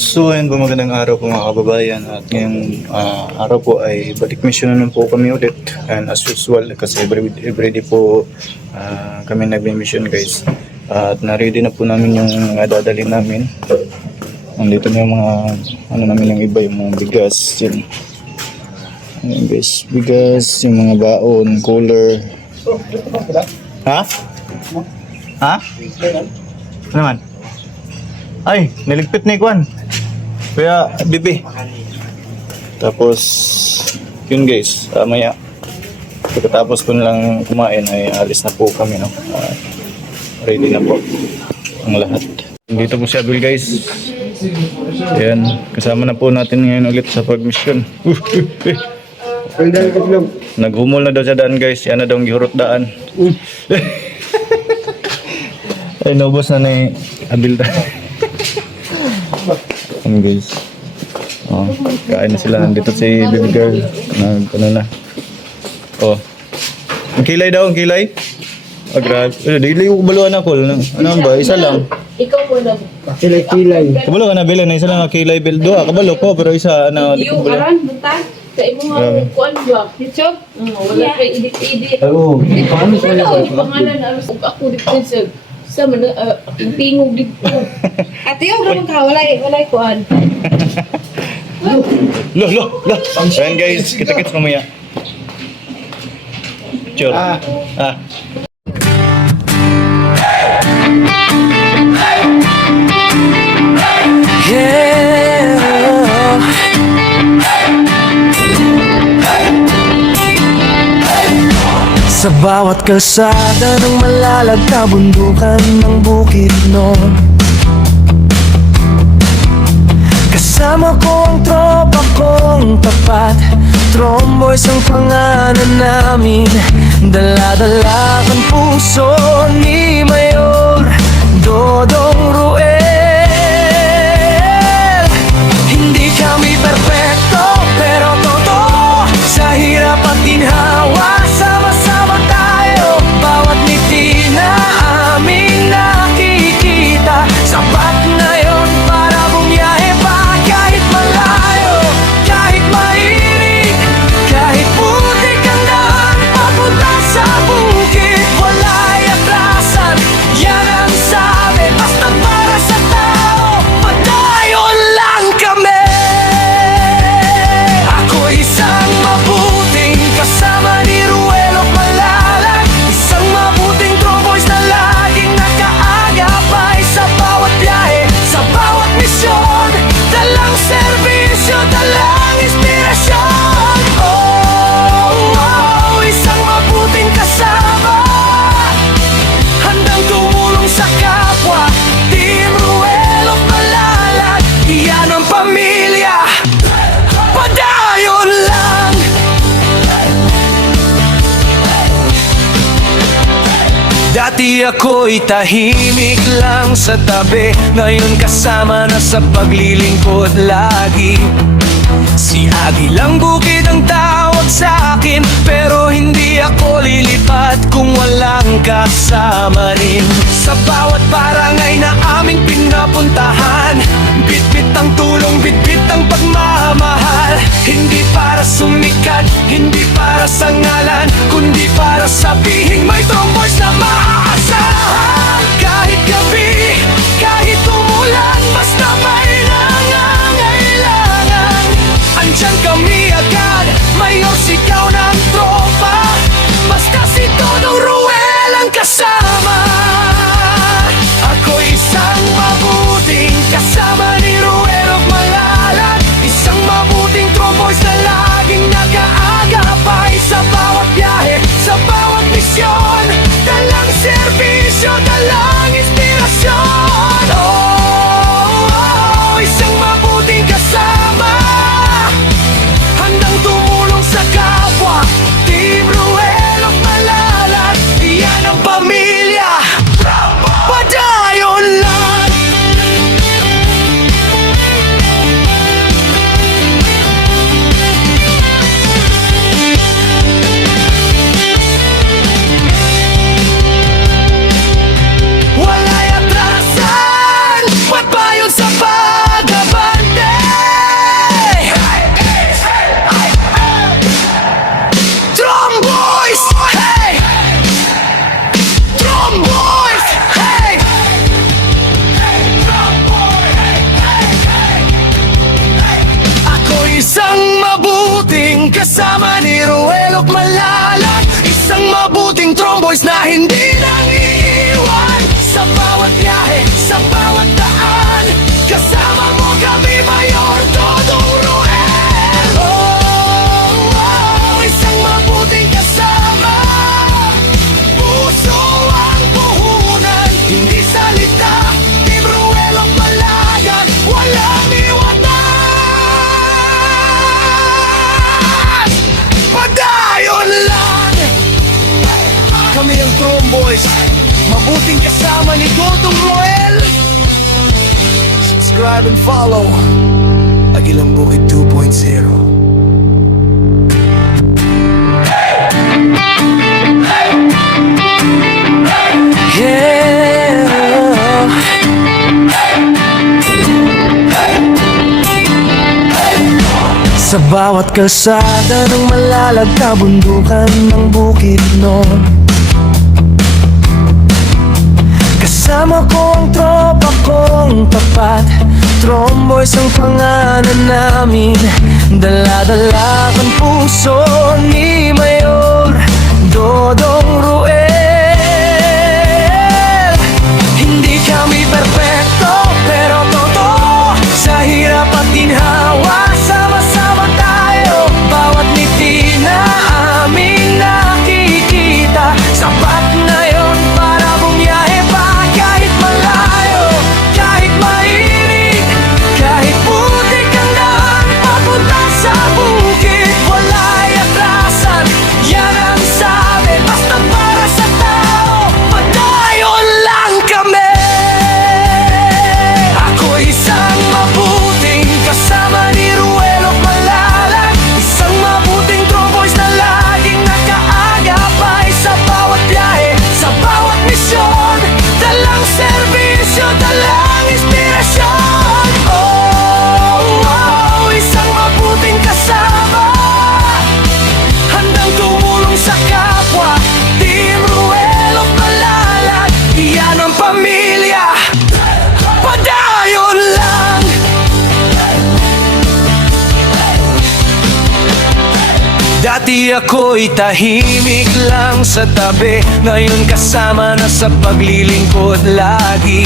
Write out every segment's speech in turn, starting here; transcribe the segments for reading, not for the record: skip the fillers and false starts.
So ayun po, magandang araw po mga kababayan, at ngayong araw po ay balik mission naman po kami ulit, and as usual kasi everyday po kami nag-mission guys, at na-ready na po namin yung mga dadalhin namin. Nandito na yung mga ano namin, yung iba, yung mga bigas yun. Ayan guys, bigas, yung mga baon, cooler. Ha? Ha? Ano naman? Ay, niligpit na ikuan. Kaya, bibi. Tapos, yun guys, maya. Pagkatapos ko lang kumain ay alis na po kami, no? Ready na po ang lahat. Dito po si Abel guys. Ayan, kasama na po natin ngayon ulit sa pag-mission. Naghumol na daw sa daan guys. Yan na daw ang gihurot daan. Ay, naubos na ni Abel. Ayan guys. Oh, kain na sila. Nandito si baby girl. Ano na. Oh. Ang kilay daw, ang kilay. Grabe. Dili ko kubaluan ako. Ano ba? Isa lang. Ikaw mo lang. Kilay-kilay. Kabalo ka na, Bel. Na isa lang ang kilay, Bel. Doa, kabalo ko. Pero isa, ano, di ko Yung kabalo. aran, buntag. Sa imo Grabe. nga kuan ba? YouTube? Wala pa edit-edit. Oo. Ano sa lao? Yung pangalan aros ako dito sa man akong tingog dito. Ate yo gamon ka walay kuan. Lo. Ayan guys, kita-kits mamaya. Picture. Sa bawat kalsada ng malalag kabundukan ng bukid noon, kasama ko ang tropa kong tapat. Tromboys ang pangalan namin, dala-dala ang puso ni Mayor Dodong Ruel. Hindi kami perfecto pero totoo, sa hirap at ginhawa sama-sama tayo. Bawat ngiti na aming nakikita, sapat na yon para bumiyahe pa. Kahit malayo, kahit mainit, kahit putik ang daan papunta sa bukid, wala'y atrasan. Yan ang sabi, basta para sa tao, padayon lang kami. Ako'y isang mabuting kasama ni Ruelo Malalag, isang mabuting tromboys na laging nakaagapay sa bawat biyahe, sa bawat misyon. Dalang serbisyo, dalang inspirasyon. Oh, isang mabuting kasama, handang tumulong sa kapwa. Team Ruelo Malalag, iyan ang pamilya, padayon lang. Dati ako'y tahimik lang sa tabi, ngayon kasama na sa paglilingkod lagi. Si Agilang Bukid ang tawag sa akin, pero hindi ako lilipat kung walang kasama rin. Sa bawat barangay na aming pinapuntahan, bitbit ang tulong, bitbit ang pagmamahal. Hindi para sumikat, hindi para sa ngalan, kundi para sabihin may tromboys na maaasahan. Kahit gabi, kahit umulan, basta may nangangailangan, andyan kami agad, mayor sigaw ng tropa. Basta si Dodong Ruel ang kasama, ako'y isang mabuting kasama kasama ni Ruel at Malalag. Isang mabuting tromboys na hindi nang iiwan. Sa bawat biyahe, sa bawat daan, kasama mo kami, Mayor Dodong Ruel. Isang mabuting kasama, puso ang puhunan, hindi salita. Team Ruel at Malalag, walang iwanan. Padayon lang, kami ang Tromboys, mabuting kasama ni Dodong Ruel. Subscribe and follow Agilang Bukid 2.0. Sa bawat kalsada ng Malalag, kabundukan ng Bukidnon, kasama ko ang tropa kong tapat. Tromboys ang pangalan namin, dala-dala ang puso ni Mayor Dodong Ruel. Hindi kami perfecto, pero totoo, sa hirap at ginhawa, sama-sama tayo. Bawat ngiti na aming nakikita, sapat na yon para bumiyahe pa. Kahit malayo, kahit mainit, kahit putik ang daan papunta sa bukid, wala'y atrasan, yan ang sabi, basta para sa tao, padayon lang kami. Ako'y isang mabuting kasama ni Ruel at Malalag, isang mabuting Tromboys na laging nakaagapay sa bawat biyahe, sa bawat misyon, dalang serbisyo, dalang inspirasyon. Isang mabuting kasama, handang tumulong sa kapwa. Team Ruel at Malalag, iyan ang pamilya, padayon lang. Dati ako'y tahimik lang sa tabi, ngayon kasama na sa paglilingkod lagi.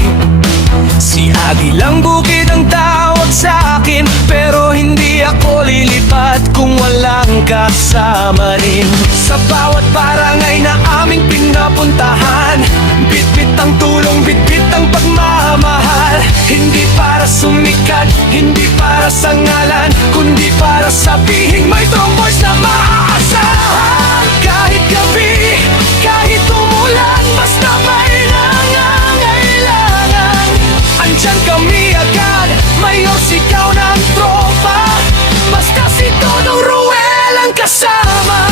Si Agilang Bukid ang tawag sa akin, pero hindi ako lilipat kung walang kasama rin. Sa bawat barangay na aming pinapuntahan, bitbit ang tulong, bitbit ang pagmamahal. Hindi para sumikat, hindi para sa ngalan, kundi para sabihin may Tromboys na maaasahan. Kahit gabi, kahit umulan, basta may nangangailangan, andyan kami agad, Mayor sigaw ng tropa, basta si Dodong Ruel ang kasama.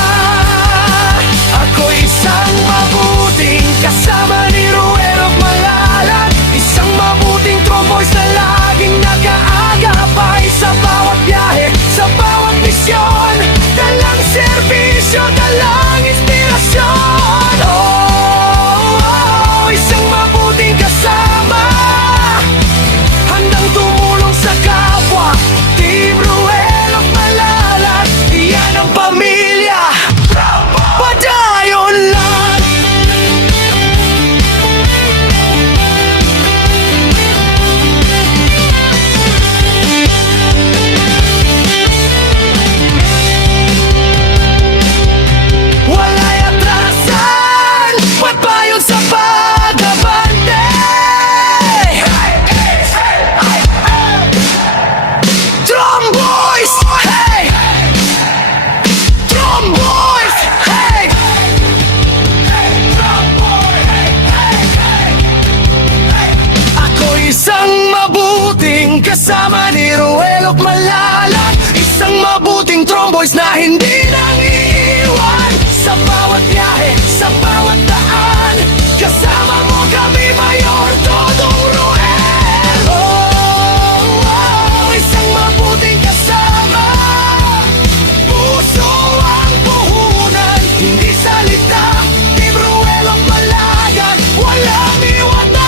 Ako'y isang mabuting kasama ni Ruel at Malalag, isang mabuting Tromboys na laging nag-aagapay sa bawat biyahe, sa bawat misyon, dalang serbisyo, dalang inspirasyon. Isang mabuting kasama, handang tumulong sa kapwa. Team Ruel at Malalag, iyan ang pamilya, padayon lang. Wala'y atrasan, ba't ba yun sa pag-abante? Tromboys! Hey! Tromboys! Hey! Ako'y isang mabuting kasama ni Ruel at Malalag, isang mabuting Tromboys na hindi nang iiwan. Sa bawat biyahe, sa bawat daan, kasama mo kami, Mayor Dodong Ruel. Isang mabuting kasama, puso ang puhunan, hindi salita. Team Ruel at Malalag, walang iwanan.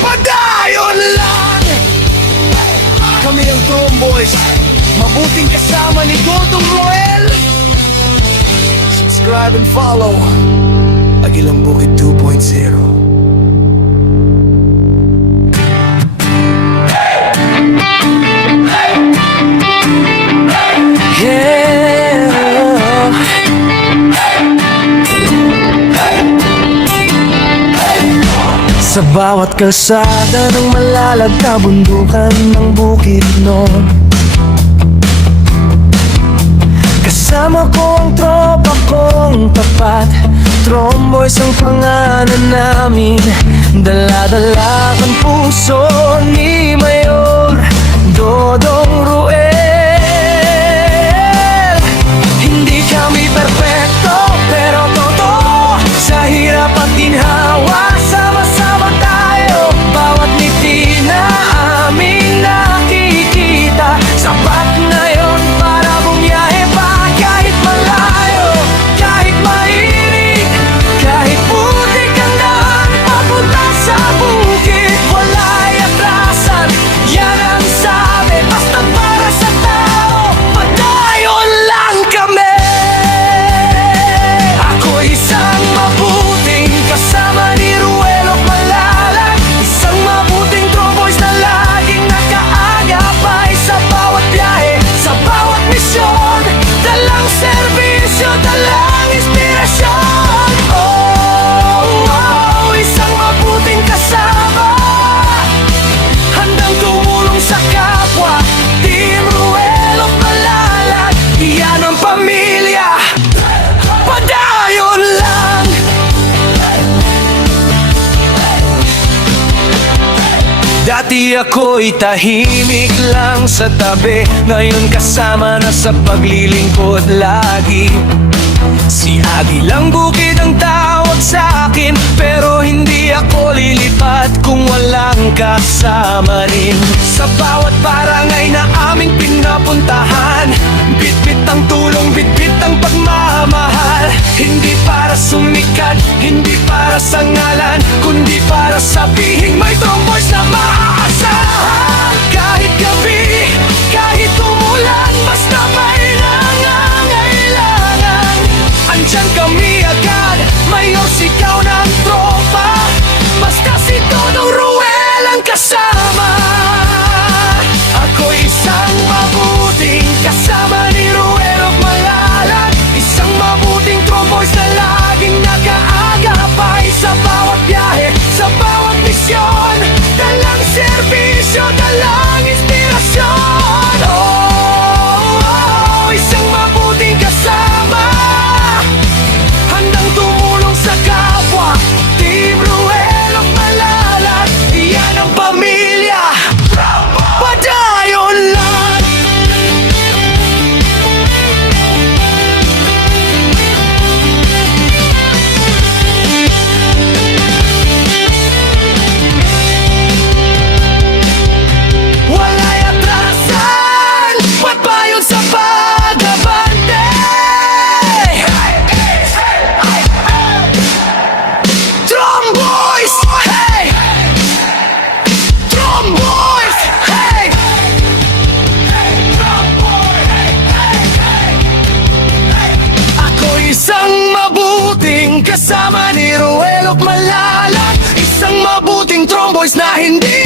Padayon lang, kami ang Tromboys, mabuting kasama ni Dodong Roel. Subscribe and follow Agilang Bukid 2.0. Sa bawat kalsada ng malalag na bundukan ng Bukidnon, kasama ko ang tropa kong tapat. Tromboys ang pangalan namin, dala-dala ang puso ni Mayor Dodong Roel. Hindi kami perfecto, pero totoo. Sa hirap at ginhawa, sama-sama tayo. Bawat ngiti na aming nakikita, sapat na yon para bumiyahe pa. Kahit malayo, kahit mainit, kahit putik ang daan papunta sa bukid, wala'y atrasan. Yan ang sabi, basta para sa tao, padayon lang kami. Ako isang mabuting kasama ni Ruelo Malalag, isang mabuting tromboys na laging nakaagapay sa bawat biyahe, sa bawat misyon. Dalang serbisyo, dalang inspirasyon. Isang mabuting kasama, handang tumulong sa kapwa. Team Ruelo Malalag, iyan ang pamilya, padayon lang. Dati ako'y tahimik lang sa tabi, ngayon kasama na sa paglilingkod lagi. Si Agilang Bukid ang tawag sa akin, pero hindi ako lilipat kung walang kasama rin. Sa bawat barangay na aming pinapuntahan, bitbit ang tulong, bitbit ang pagmamahal. Hindi para sumikat, hindi para sa ngalan, kundi para sabihin may tromboys na maaasahan. Kahit gabi, kahit umulan, basta may nangangailangan, andyan kami agad. Mayor, sigaw ng tropa, basta si Dodong Roel ang kasama. Ako isang mabuting kasama ni Ruel Malalag, isang mabuting tromboys na laging nakaagapay sa bawat biyahe, sa bawat misyon. Dalang serbisyo, dalang inspirasyon. Isang mabuting kasama, handang tumulong sa kapwa. Team Ruel Malalag, iyan ang pamilya, padayon lang. Wala'y atrasan, magpayon sa pag-abante. Tromboys, hey! Tromboys, hey! Ako isang mabuting kasama ni Ruel Malalag, isang mabuting tromboys na hindi